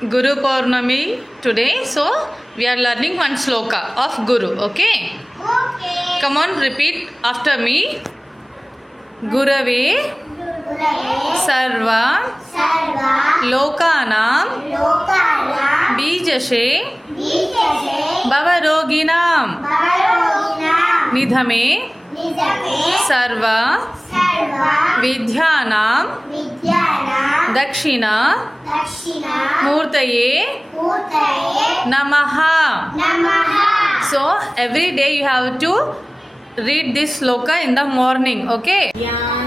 Guru Purnami today. So we are learning one sloka of Guru. Okay? Okay. Come on, repeat after me. Gurave Sarva Lokanam Bijashe Bhavaroginam Nidhame Sarva Vidyanam Dakshina Murtaye Namaha. So every day you have to read this sloka in the morning. Okay? Yeah.